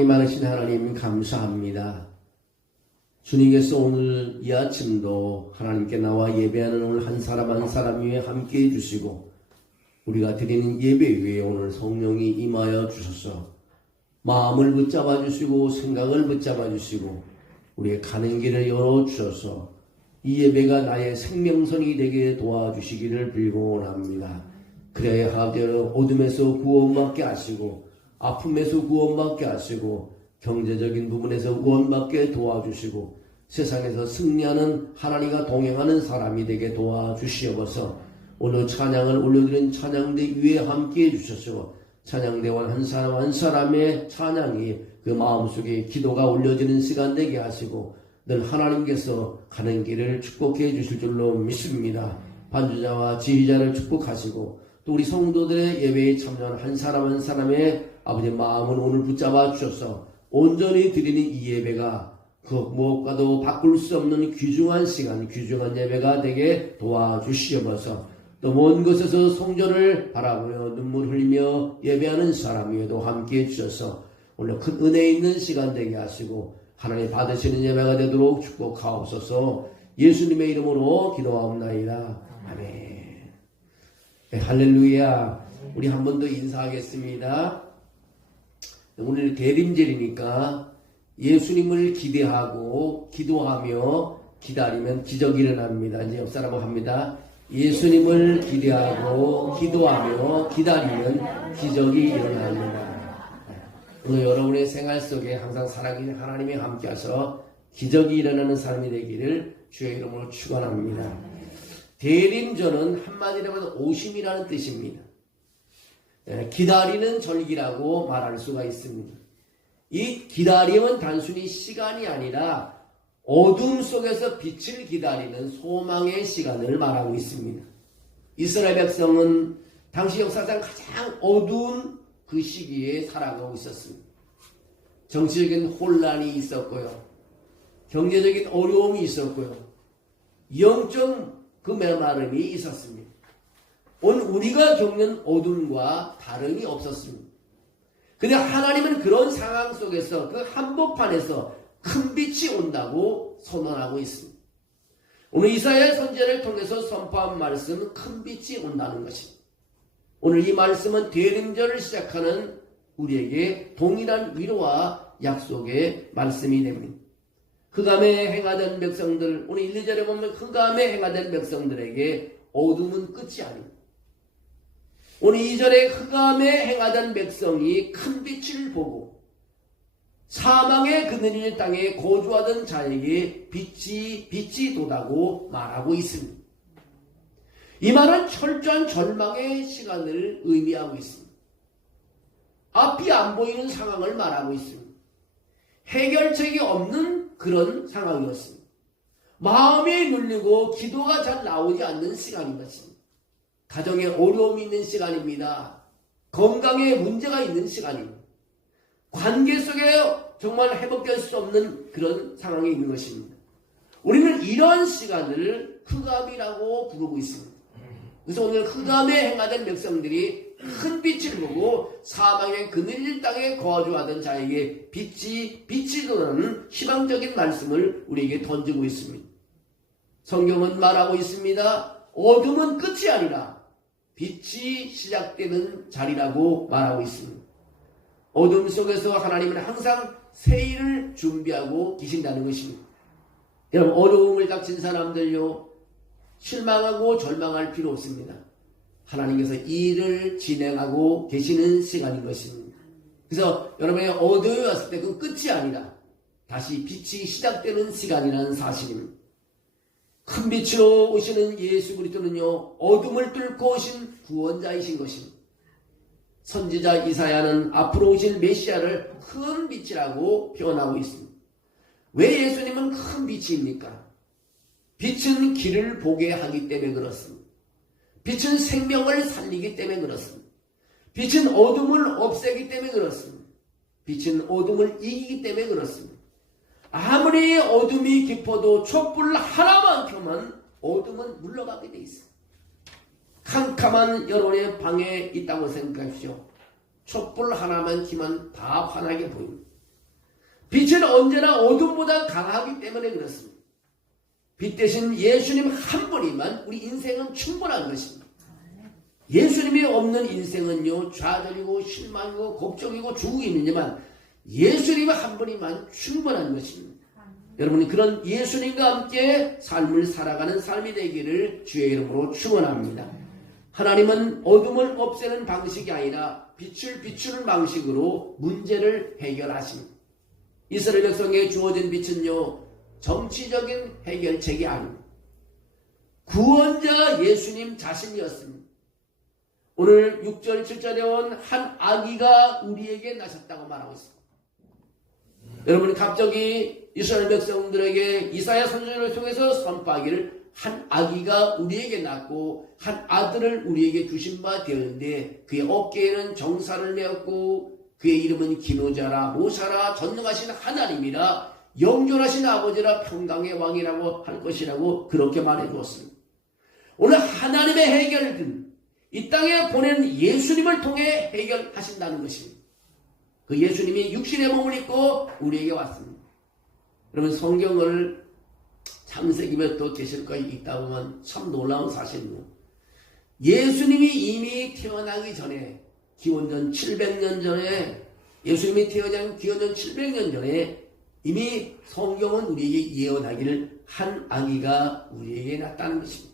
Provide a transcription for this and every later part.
사랑이 많으신 하나님 감사합니다. 주님께서 오늘 이 아침도 하나님께 나와 예배하는 오늘 한 사람 한 사람 위에 함께 해주시고 우리가 드리는 예배 위에 오늘 성령이 임하여 주셔서 마음을 붙잡아 주시고 생각을 붙잡아 주시고 우리의 가는 길을 열어주셔서 이 예배가 나의 생명선이 되게 도와주시기를 빌고 원합니다. 그래야 하되어 어둠에서 구원받게 하시고 아픔에서 구원받게 하시고 경제적인 부분에서 구원받게 도와주시고 세상에서 승리하는 하나님과 동행하는 사람이 되게 도와주시옵소서. 오늘 찬양을 올려드린 찬양대 위에 함께 해주셔서 찬양대원 한 사람 한 사람의 찬양이 그 마음속에 기도가 올려지는 시간 되게 하시고 늘 하나님께서 가는 길을 축복해 주실 줄로 믿습니다. 반주자와 지휘자를 축복하시고 또 우리 성도들의 예배에 참여한 한 사람 한 사람의 아버지 마음을 오늘 붙잡아 주셔서 온전히 드리는 이 예배가 그 무엇과도 바꿀 수 없는 귀중한 시간, 귀중한 예배가 되게 도와주시옵소서. 또 먼 곳에서 성전을 바라보며 눈물 흘리며 예배하는 사람 위에도 함께 해주셔서 오늘 큰 은혜 있는 시간 되게 하시고 하나님 받으시는 예배가 되도록 축복하옵소서. 예수님의 이름으로 기도하옵나이다. 아멘. 네, 할렐루야. 우리 한 번 더 인사하겠습니다. 오늘 대림절이니까 예수님을 기대하고 기도하며 기다리면 기적이 일어납니다. 이제 옆 사람하고 합니다. 예수님을 기대하고 기도하며 기다리면 기적이 일어납니다. 오늘 여러분의 생활 속에 항상 살아계신 하나님이 함께하셔 기적이 일어나는 삶이 되기를 주의 이름으로 축원합니다. 대림절은 한마디로 하면 오심이라는 뜻입니다. 기다리는 절기라고 말할 수가 있습니다. 이 기다림은 단순히 시간이 아니라 어둠 속에서 빛을 기다리는 소망의 시간을 말하고 있습니다. 이스라엘 백성은 당시 역사상 가장 어두운 그 시기에 살아가고 있었습니다. 정치적인 혼란이 있었고요. 경제적인 어려움이 있었고요. 영적 그 메마름이 있었습니다. 오늘 우리가 겪는 어둠과 다름이 없었습니다. 근데 하나님은 그런 상황 속에서 그 한복판에서 큰 빛이 온다고 선언하고 있습니다. 오늘 이사야 선지자를 통해서 선포한 말씀은 큰 빛이 온다는 것입니다. 오늘 이 말씀은 대림절을 시작하는 우리에게 동일한 위로와 약속의 말씀이 됩니다. 흑암에 행하던 백성들, 오늘 1, 2절에 보면 흑암에 행하던 백성들에게 어둠은 끝이 아닙니다. 오늘 2절에 흑암에 행하던 백성이 큰 빛을 보고 사망의 그늘진 땅에 거주하던 자에게 빛이 도다고 말하고 있습니다. 이 말은 철저한 절망의 시간을 의미하고 있습니다. 앞이 안 보이는 상황을 말하고 있습니다. 해결책이 없는 그런 상황이었습니다. 마음이 눌리고 기도가 잘 나오지 않는 시간인 것입니다. 가정에 어려움이 있는 시간입니다. 건강에 문제가 있는 시간입니다. 관계 속에 정말 회복될 수 없는 그런 상황이 있는 것입니다. 우리는 이런 시간을 흑암이라고 부르고 있습니다. 그래서 오늘 흑암에 행하던 백성들이 큰 빛을 보고 사망의 그늘진 땅에 거주하던 자에게 빛이 도는 희망적인 말씀을 우리에게 던지고 있습니다. 성경은 말하고 있습니다. 어둠은 끝이 아니라 빛이 시작되는 자리라고 말하고 있습니다. 어둠 속에서 하나님은 항상 새 일을 준비하고 계신다는 것입니다. 여러분, 어려움을 닥친 사람들요, 실망하고 절망할 필요 없습니다. 하나님께서 이 일을 진행하고 계시는 시간인 것입니다. 그래서 여러분의 어둠이 왔을 때 그 끝이 아니라 다시 빛이 시작되는 시간이라는 사실입니다. 큰 빛으로 오시는 예수 그리스도는요, 어둠을 뚫고 오신 구원자이신 것입니다. 선지자 이사야는 앞으로 오실 메시아를 큰 빛이라고 표현하고 있습니다. 왜 예수님은 큰 빛입니까? 빛은 길을 보게 하기 때문에 그렇습니다. 빛은 생명을 살리기 때문에 그렇습니다. 빛은 어둠을 없애기 때문에 그렇습니다. 빛은 어둠을 이기기 때문에 그렇습니다. 아무리 어둠이 깊어도 촛불 하나만큼은 어둠은 물러가게 돼 있습니다. 캄캄한 여러분의 방에 있다고 생각하십시오. 촛불 하나만 켜면 다 환하게 보입니다. 빛은 언제나 어둠보다 강하기 때문에 그렇습니다. 빛 대신 예수님 한 분이면 우리 인생은 충분한 것입니다. 예수님이 없는 인생은요, 좌절이고 실망이고 걱정이고 죽음이지만 예수님 한 분이면 충분한 것입니다. 여러분, 그런 예수님과 함께 삶을 살아가는 삶이 되기를 주의 이름으로 축원합니다. 하나님은 어둠을 없애는 방식이 아니라 빛을 비추는 방식으로 문제를 해결하십니다. 이스라엘 백성에게 주어진 빛은요, 정치적인 해결책이 아닙니다. 구원자 예수님 자신이었습니다. 오늘 6절 7절에 온 한 아기가 우리에게 나셨다고 말하고 있습니다. 여러분, 갑자기 이스라엘 백성들에게 이사야 선지자를 통해서 선포하기를 한 아기가 우리에게 낳고 한 아들을 우리에게 주신 바 되었는데 그의 어깨에는 정사를 메었고 그의 이름은 기노자라 모사라 전능하신 하나님이라 영존하신 아버지라 평강의 왕이라고 할 것이라고 그렇게 말해 주었습니다. 오늘 하나님의 해결은 이 땅에 보낸 예수님을 통해 해결하신다는 것입니다. 그 예수님이 육신의 몸을 입고 우리에게 왔습니다. 여러분, 성경을 창세기 몇 도 계실 거 읽다 보면 참 놀라운 사실이에요. 예수님이 이미 태어나기 전에 기원전 700년 전에 예수님이 태어난 기원전 700년 전에 이미 성경은 우리에게 예언하기를 한 아기가 우리에게 났다는 것입니다.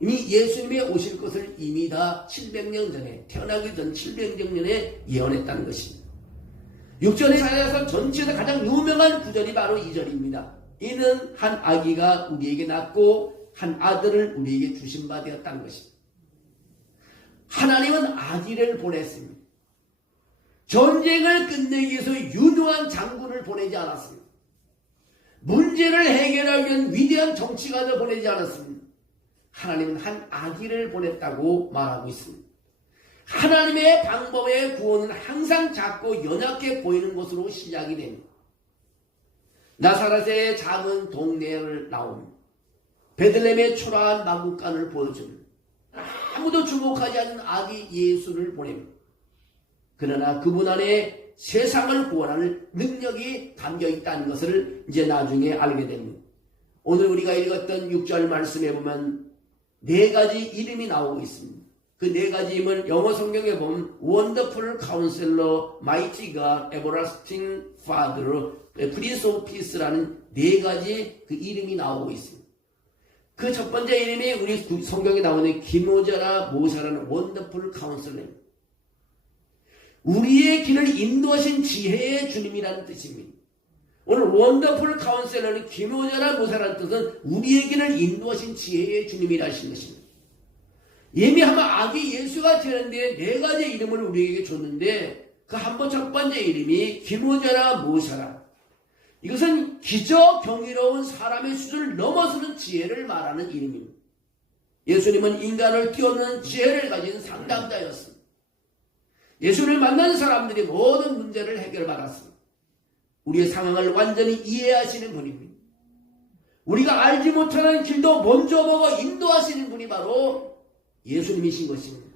이미 예수님이 오실 것을 이미 다 700년 전에 태어나기 전 700년 전에 예언했다는 것입니다. 6절에 이사야서 전체에서 가장 유명한 구절이 바로 이 절입니다. 이는 한 아기가 우리에게 낳고 한 아들을 우리에게 주신 바 되었다는 것입니다. 하나님은 아기를 보냈습니다. 전쟁을 끝내기 위해서 유능한 장군을 보내지 않았습니다. 문제를 해결하기 위한 위대한 정치가를 보내지 않았습니다. 하나님은 한 아기를 보냈다고 말하고 있습니다. 하나님의 방법의 구원은 항상 작고 연약해 보이는 것으로 시작이 됩니다. 나사렛의 작은 동네를 나옵니다. 베들레헴의 초라한 마구간을 보여줍니다. 아무도 주목하지 않는 아기 예수를 보냅니다. 그러나 그분 안에 세상을 구원하는 능력이 담겨 있다는 것을 이제 나중에 알게 됩니다. 오늘 우리가 읽었던 6절 말씀에 보면 네 가지 이름이 나오고 있습니다. 그 네 가지 이름은 영어 성경에 보면 원더풀 카운셀러, 마이티 갓, 에버라스팅 파더, 프린스 오브 피스라는 네 가지 그 이름이 나오고 있습니다. 그 첫 번째 이름이 우리 성경에 나오는 기노자라 모사라는 원더풀 카운셀러입니다. 우리의 길을 인도하신 지혜의 주님이라는 뜻입니다. 오늘 원더풀 카운셀러는 기노자라 모사라는 뜻은 우리의 길을 인도하신 지혜의 주님이라신 것입니다. 이미 아마 아기 예수가 되는데 네 가지 이름을 우리에게 줬는데 그 첫 번째 이름이 기노자라 모사라. 이것은 기적 경이로운 사람의 수준을 넘어서는 지혜를 말하는 이름입니다. 예수님은 인간을 뛰어넘는 지혜를 가진 상담자였습니다. 예수를 만난 사람들이 모든 문제를 해결받았습니다. 우리의 상황을 완전히 이해하시는 분입니다. 우리가 알지 못하는 길도 먼저 보고 인도하시는 분이 바로 예수님이신 것입니다.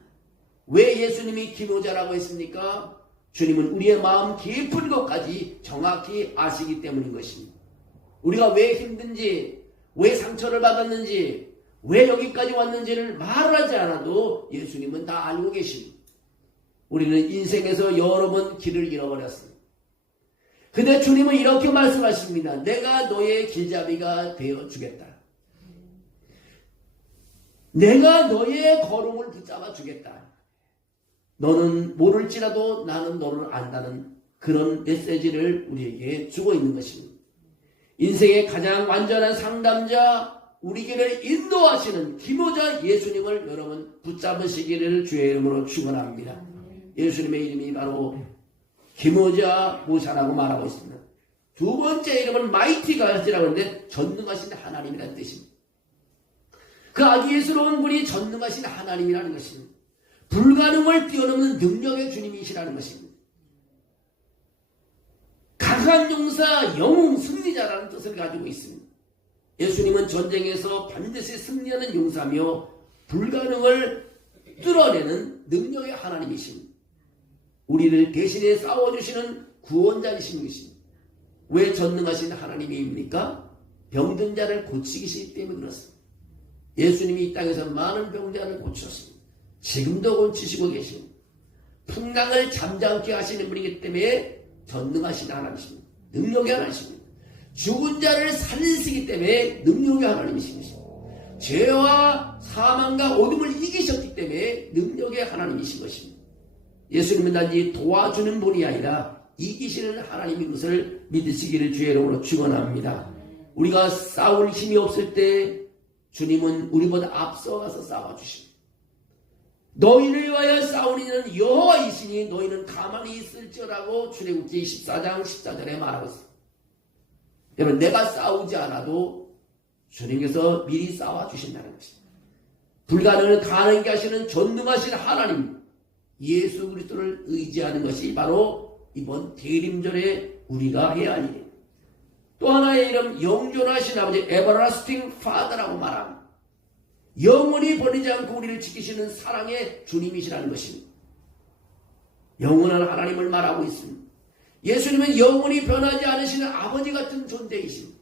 왜 예수님이 기노자라고 했습니까? 주님은 우리의 마음 깊은 것까지 정확히 아시기 때문인 것입니다. 우리가 왜 힘든지, 왜 상처를 받았는지, 왜 여기까지 왔는지를 말하지 않아도 예수님은 다 알고 계십니다. 우리는 인생에서 여러 번 길을 잃어버렸습니다. 근데 주님은 이렇게 말씀하십니다. 내가 너의 길잡이가 되어주겠다. 내가 너의 걸음을 붙잡아 주겠다. 너는 모를지라도 나는 너를 안다는 그런 메시지를 우리에게 주고 있는 것입니다. 인생의 가장 완전한 상담자, 우리 길을 인도하시는 기노자 예수님을 여러분 붙잡으시기를 주의 이름으로 축원합니다. 예수님의 이름이 바로 기노자 모사라고 말하고 있습니다. 두 번째 이름은 마이티 갓이라고 하는데 전능하신 하나님이라는 뜻입니다. 그 아기 예수로 온 분이 전능하신 하나님이라는 것입니다. 불가능을 뛰어넘는 능력의 주님이시라는 것입니다. 강한 용사, 영웅, 승리자라는 뜻을 가지고 있습니다. 예수님은 전쟁에서 반드시 승리하는 용사며 불가능을 뚫어내는 능력의 하나님이십니다. 우리를 대신에 싸워주시는 구원자이신 것입니다. 왜 전능하신 하나님입니까? 병든 자를 고치시기 때문에 그렇습니다. 예수님이 이 땅에서 많은 병자를 고쳤습니다. 지금도 고치시고 계십니다. 풍랑을 잠잠케 하시는 분이기 때문에 전능하신 하나님이십니다. 능력의 하나님이십니다. 죽은 자를 살리시기 때문에 능력의 하나님이신 것입니다. 죄와 사망과 어둠을 이기셨기 때문에 능력의 하나님이신 것입니다. 예수님은 단지 도와주는 분이 아니라 이기시는 하나님인 것을 믿으시기를 주의 이름으로 축원합니다. 우리가 싸울 힘이 없을 때 주님은 우리보다 앞서가서 싸워주십니다. 너희를 위하여 싸우는 이는 여호와이시니 너희는 가만히 있을지라고 출애굽기 14장 14절에 말하고 있습니다. 여러분, 내가 싸우지 않아도 주님께서 미리 싸워주신다는 것입니다. 불가능을 가능하게 하시는 전능하신 하나님 예수 그리스도를 의지하는 것이 바로 이번 대림절에 우리가 해야 할 일입니다. 또 하나의 이름 영존하신 아버지 에버라스팅 파더라고 말합니다. 영원히 버리지 않고 우리를 지키시는 사랑의 주님이시라는 것입니다. 영원한 하나님을 말하고 있습니다. 예수님은 영원히 변하지 않으시는 아버지 같은 존재이십니다.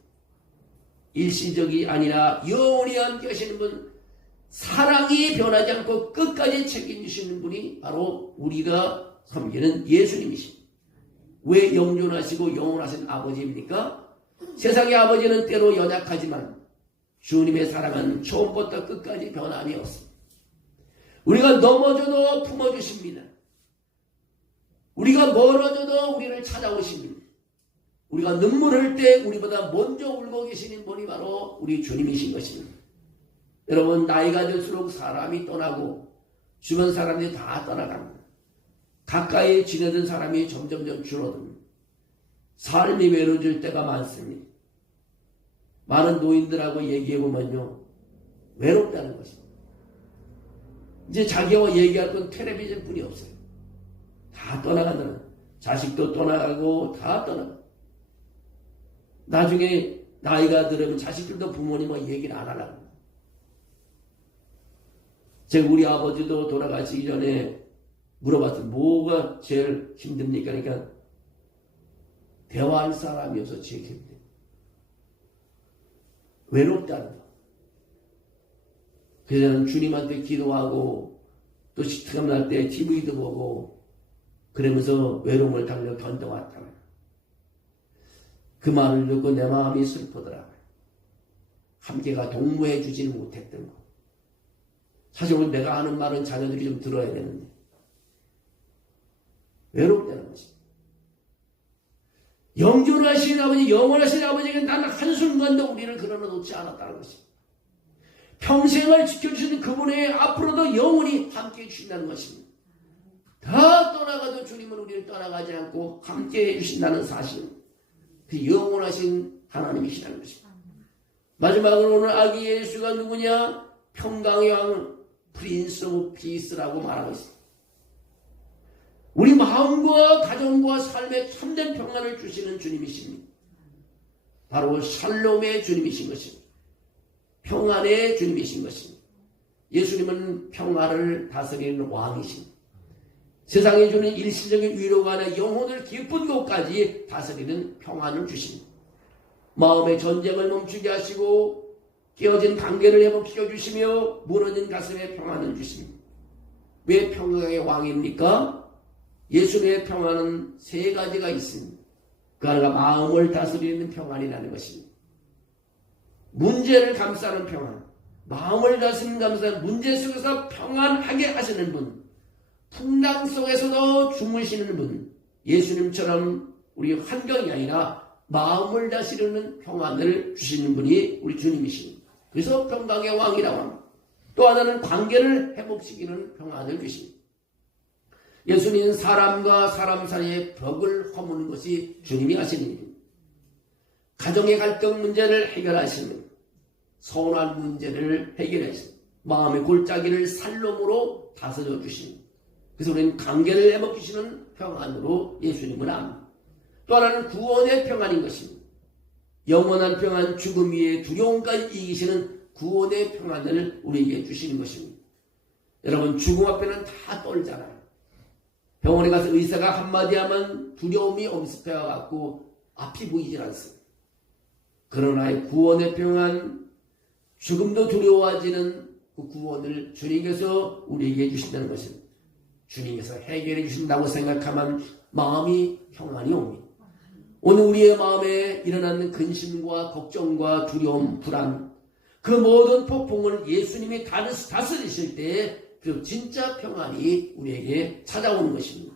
일시적이 아니라 영원히 함께 하시는 분, 사랑이 변하지 않고 끝까지 책임지시는 분이 바로 우리가 섬기는 예수님이십니다. 왜 영존하시고 영원하신 아버지입니까? 세상의 아버지는 때로 연약하지만 주님의 사랑은 처음부터 끝까지 변함이 없습니다. 우리가 넘어져도 품어주십니다. 우리가 멀어져도 우리를 찾아오십니다. 우리가 눈물 흘릴 때 우리보다 먼저 울고 계시는 분이 바로 우리 주님이신 것입니다. 여러분, 나이가 들수록 사람이 떠나고 주변 사람들이 다 떠나갑니다. 가까이 지내던 사람이 점점점 줄어듭니다. 삶이 외로워질 때가 많습니다. 많은 노인들하고 얘기해보면요, 외롭다는 것입니다. 이제 자기와 얘기할 건 텔레비전 뿐이 없어요. 다 떠나간다는, 자식도 떠나가고 다 떠나가고. 나중에 나이가 들으면 자식들도 부모님과 얘기를 안 하려고 합니다. 제가 우리 아버지도 돌아가시기 전에 물어봤어요. 뭐가 제일 힘듭니까? 그러니까 대화할 사람이 없어 제일 힘들어요. 외롭다는 거. 그래서 저는 주님한테 기도하고 또 시트감 날 때 TV도 보고 그러면서 외로움을 달려 견뎌왔잖아요. 그 말을 듣고 내 마음이 슬프더라고요. 함께가 동무해 주지는 못했던 거. 사실 오늘 내가 하는 말은 자녀들이 좀 들어야 되는데 외롭다는 것입니다. 영존하신 아버지, 영원하신 아버지는 단 한순간도 우리를 그려놓지 않았다는 것입니다. 평생을 지켜주시는 그분의 앞으로도 영원히 함께해 주신다는 것입니다. 다 떠나가도 주님은 우리를 떠나가지 않고 함께해 주신다는 사실, 그 영원하신 하나님이시라는 것입니다. 마지막으로 오늘 아기 예수가 누구냐? 평강의 왕, 프린스 오브 피스라고 말하고 있습니다. 우리 마음과 가정과 삶에 참된 평안을 주시는 주님이십니다. 바로 샬롬의 주님이신 것입니다. 평안의 주님이신 것입니다. 예수님은 평안을 다스리는 왕이십니다. 세상에 주는 일시적인 위로가 아니라 영혼을 기쁜 곳까지 다스리는 평안을 주십니다. 마음의 전쟁을 멈추게 하시고 깨어진 관계를 회복시켜 주시며 무너진 가슴에 평안을 주십니다. 왜 평강의 왕입니까? 예수님의 평안은 세 가지가 있습니다. 그 하나가 마음을 다스리는 평안이라는 것입니다. 문제를 감싸는 평안, 마음을 다스리는 감싸는 문제 속에서 평안하게 하시는 분, 풍랑 속에서도 주무시는 분, 예수님처럼 우리 환경이 아니라 마음을 다스리는 평안을 주시는 분이 우리 주님이십니다. 그래서 평강의 왕이라고 합니다. 또 하나는 관계를 회복시키는 평안을 주십니다. 예수님은 사람과 사람 사이에 벽을 허무는 것이 주님이 하시는 일입니다. 가정의 갈등 문제를 해결하시는, 서운한 문제를 해결하시는, 마음의 골짜기를 살롬으로 다스려 주시는, 그래서 우리는 관계를 회복시키는 평안으로 예수님을 압니다. 또 하나는 구원의 평안인 것입니다. 영원한 평안, 죽음 위에 두려움까지 이기시는 구원의 평안을 우리에게 주시는 것입니다. 여러분, 죽음 앞에는 다 떨잖아요. 병원에 가서 의사가 한마디 하면 두려움이 엄습해갖고 앞이 보이질 않습니다. 그러나 구원의 평안, 죽음도 두려워하지는 그 구원을 주님께서 우리에게 주신다는 것입니다. 주님께서 해결해 주신다고 생각하면 마음이 평안이 옵니다. 오늘 우리의 마음에 일어나는 근심과 걱정과 두려움, 불안, 그 모든 폭풍을 예수님이 다스리실 때 그 진짜 평안이 우리에게 찾아오는 것입니다.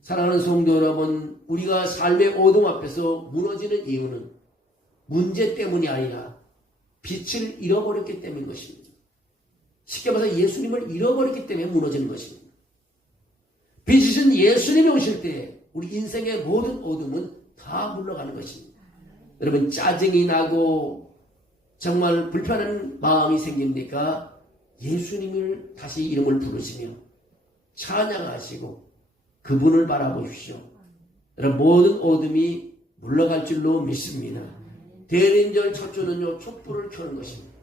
사랑하는 성도 여러분, 우리가 삶의 어둠 앞에서 무너지는 이유는 문제 때문이 아니라 빛을 잃어버렸기 때문인 것입니다. 쉽게 말해서 예수님을 잃어버렸기 때문에 무너지는 것입니다. 빛이신 예수님이 오실 때 우리 인생의 모든 어둠은 다 물러가는 것입니다. 여러분, 짜증이 나고 정말 불편한 마음이 생깁니까? 예수님을 다시 이름을 부르시며 찬양하시고 그분을 바라보십시오. 여러분, 모든 어둠이 물러갈 줄로 믿습니다. 대림절 첫 주는요, 촛불을 켜는 것입니다.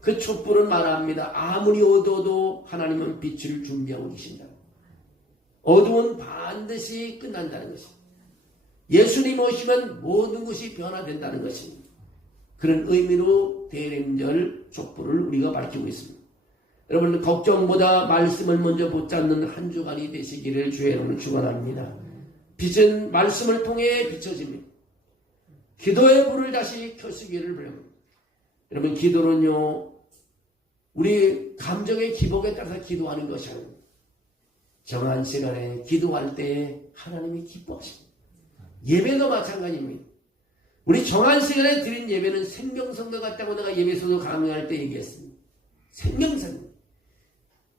그 촛불은 말합니다. 아무리 어두워도 하나님은 빛을 준비하고 계신다. 어둠은 반드시 끝난다는 것입니다. 예수님 오시면 모든 것이 변화된다는 것입니다. 그런 의미로 대림절 촛불을 우리가 밝히고 있습니다. 여러분, 걱정보다 말씀을 먼저 붙잡는 한 주간이 되시기를 주의 이름으로 축원합니다. 빛은 말씀을 통해 비춰집니다. 기도의 불을 다시 켜시기를 바랍니다. 여러분, 기도는요, 우리 감정의 기복에 따라서 기도하는 것이 아닙니다. 정한 시간에 기도할 때 하나님이 기뻐하십니다. 예배도 마찬가지입니다. 우리 정한 시간에 드린 예배는 생명선거 같다고 내가 예배소도 강의할 때 얘기했습니다. 생명선.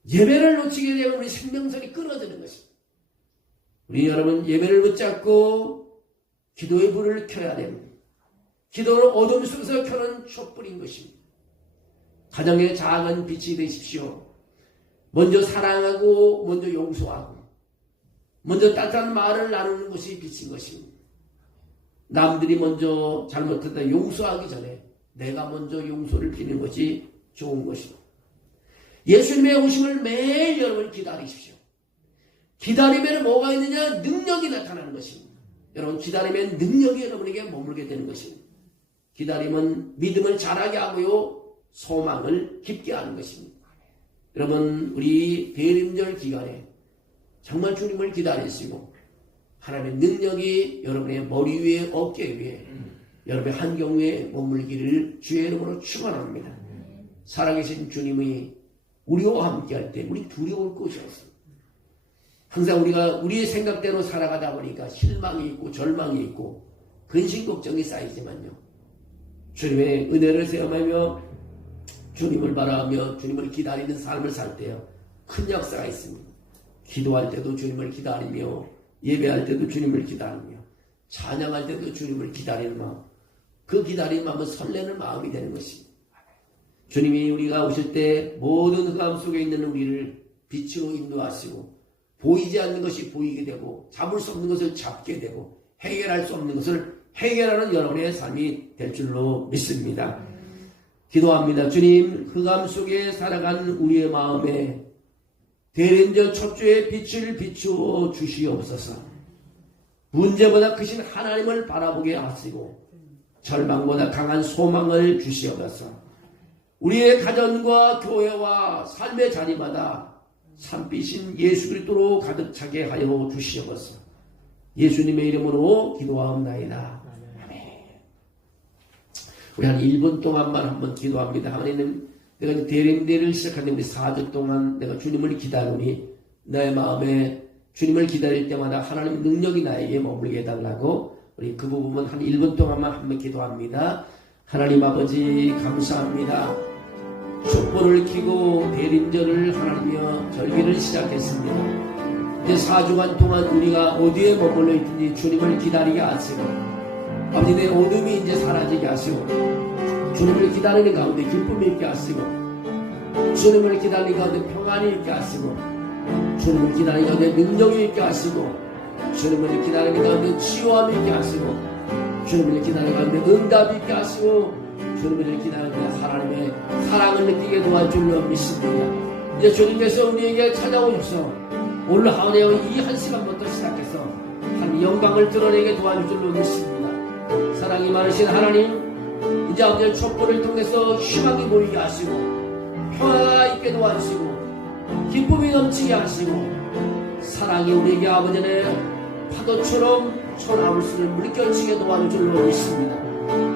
예배를 놓치게 되면 우리 생명선이 끊어지는 것입니다. 우리 여러분, 예배를 붙잡고 기도의 불을 켜야 됩니다. 기도는 어둠 속에서 켜는 촛불인 것입니다. 가정의 작은 빛이 되십시오. 먼저 사랑하고 먼저 용서하고 먼저 따뜻한 말을 나누는 것이 빛인 것입니다. 남들이 먼저 잘못했다 용서하기 전에 내가 먼저 용서를 비는 것이 좋은 것입니다. 예수님의 오심을 매일 여러분 기다리십시오. 기다리면 뭐가 있느냐? 능력이 나타나는 것입니다. 여러분, 기다리면 능력이 여러분에게 머물게 되는 것입니다. 기다림은 믿음을 자라게 하고요, 소망을 깊게 하는 것입니다. 여러분, 우리 대림절 기간에 정말 주님을 기다리시고 하나님의 능력이 여러분의 머리 위에, 어깨 위에, 여러분의 환경 위에 머물기를 주의 이름으로 축원합니다. 살아계신 주님이 우리와 함께할 때 우리 두려울 것이 없습니다. 항상 우리가 우리의 생각대로 살아가다 보니까 실망이 있고 절망이 있고 근심 걱정이 쌓이지만요, 주님의 은혜를 체험하며 주님을 바라며 주님을 기다리는 삶을 살 때요, 큰 역사가 있습니다. 기도할 때도 주님을 기다리며 예배할 때도 주님을 기다리며 찬양할 때도 주님을 기다리는 마음, 그 기다리는 마음은 설레는 마음이 되는 것입니다. 주님이 우리가 오실 때 모든 흑암 속에 있는 우리를 빛으로 인도하시고 보이지 않는 것이 보이게 되고 잡을 수 없는 것을 잡게 되고 해결할 수 없는 것을 해결하는 여러분의 삶이 될 줄로 믿습니다. 기도합니다. 주님, 흑암 속에 살아간 우리의 마음에 대림절 첫 주의 빛을 비추어 주시옵소서. 문제보다 크신 하나님을 바라보게 하시고 절망보다 강한 소망을 주시옵소서. 우리의 가정과 교회와 삶의 자리마다 산빛인 예수 그리스도로 가득 차게 하여 주시옵소서. 예수님의 이름으로 기도하옵나이다. 아멘. 우리 한 1분 동안만 한번 기도합니다. 하나님, 내가 대림대를 시작하는데 우리 4주 동안 내가 주님을 기다리니 나의 마음에 주님을 기다릴 때마다 하나님의 능력이 나에게 머물게 해달라고 우리 그 부분은 한 1분 동안만 한번 기도합니다. 하나님 아버지 감사합니다. 촛불을 켜고 대림절을 하나님이여 절기를 시작했습니다. 이제 4주간 동안 우리가 어디에 머물러 있든지 주님을 기다리게 하시고 아버지 내 어둠이 이제 사라지게 하시고 주님을 기다리는 가운데 기쁨이 있게 하시고 주님을 기다리는 가운데 평안이 있게 하시고 주님을 기다리는 가운데 능력이 있게 하시고 주님을 기다리는 가운데 치유함이 있게 하시고 주님을 기다리는 가운데 응답이 있게 하시고 주님을 기다리는 가운데 하나님의 사랑을 느끼게 도와주려 믿습니다. 이제 주님께서 우리에게 찾아오셔서 오늘 하루에 이 한 시간부터 시작해서 한 우리 영광을 드러내게 도와줄 줄로 믿습니다. 사랑이 많으신 하나님, 이제 아버지의 촛불을 통해서 희망이 보이게 하시고 평화가 있게 도와주시고 기쁨이 넘치게 하시고 사랑이 우리에게 아버지의 파도처럼 초나올 수를 물결치게 도와줄 줄로 믿습니다.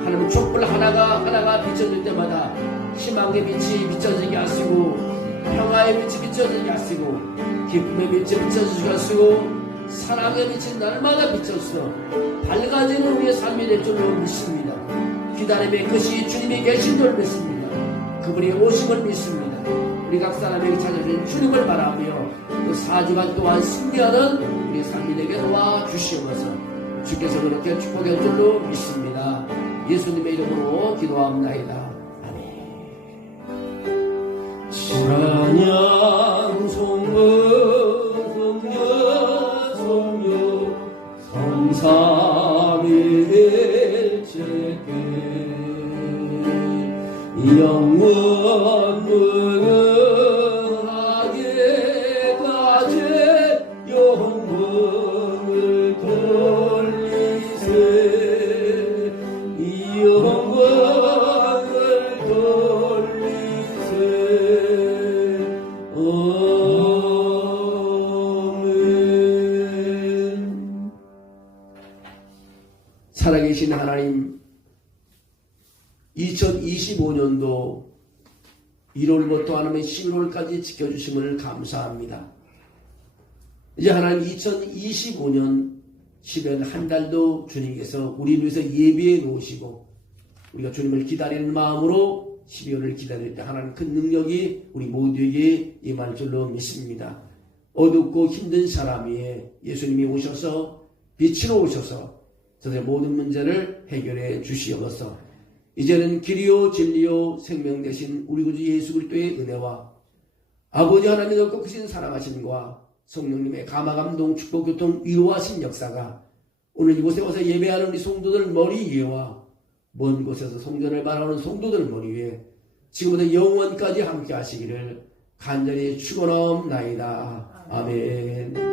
하나님 촛불 하나가 비춰질 때마다 희망의 빛이 비춰지게 하시고 평화의 빛이 비춰지게 하시고 기쁨의 빛이 비춰지게 하시고 사랑의 빛이 날마다 비춰서 밝아지는 우리의 삶이 될 줄로 믿습니다. 기다림의 끝이 주님이 계신 줄 믿습니다. 그분이 오심을 믿습니다. 우리 각 사람에게 찾아주신 주님을 바라며 그 4주간 동안 승리하는 우리 삶이 되게 도와주시옵소서. 주께서 그렇게 축복해 줄 줄로 믿습니다. 예수님의 이름으로 기도합니다. 찬양 성령 성삼일체께 영원 무능하게 가제 영광을 돌리세 영광을 돌리세 아멘. 살아계신 하나님, 2025년도 1월부터 하나님 11월까지 지켜주심을 감사합니다. 이제 하나님 2025년 10월 한 달도 주님께서 우리를 위해서 예비해 놓으시고 우리가 주님을 기다리는 마음으로 12월을 기다릴 때 하나님 큰 능력이 우리 모두에게 임할 줄로 믿습니다. 어둡고 힘든 사람 위에 예수님이 오셔서 빛으로 오셔서 저들의 모든 문제를 해결해 주시옵소서. 이제는 길이요 진리요 생명 되신 우리 구주 예수 그리스도의 은혜와 아버지 하나님의 넓고 크신 사랑하심과 성령님의 감화감동 축복 교통 위로하신 역사가 오늘 이곳에 와서 예배하는 우리 성도들 머리 위에와 먼 곳에서 성전을 바라보는 성도들 머리 위에 지금부터 영원까지 함께 하시기를 간절히 축원하옵나이다. 아멘.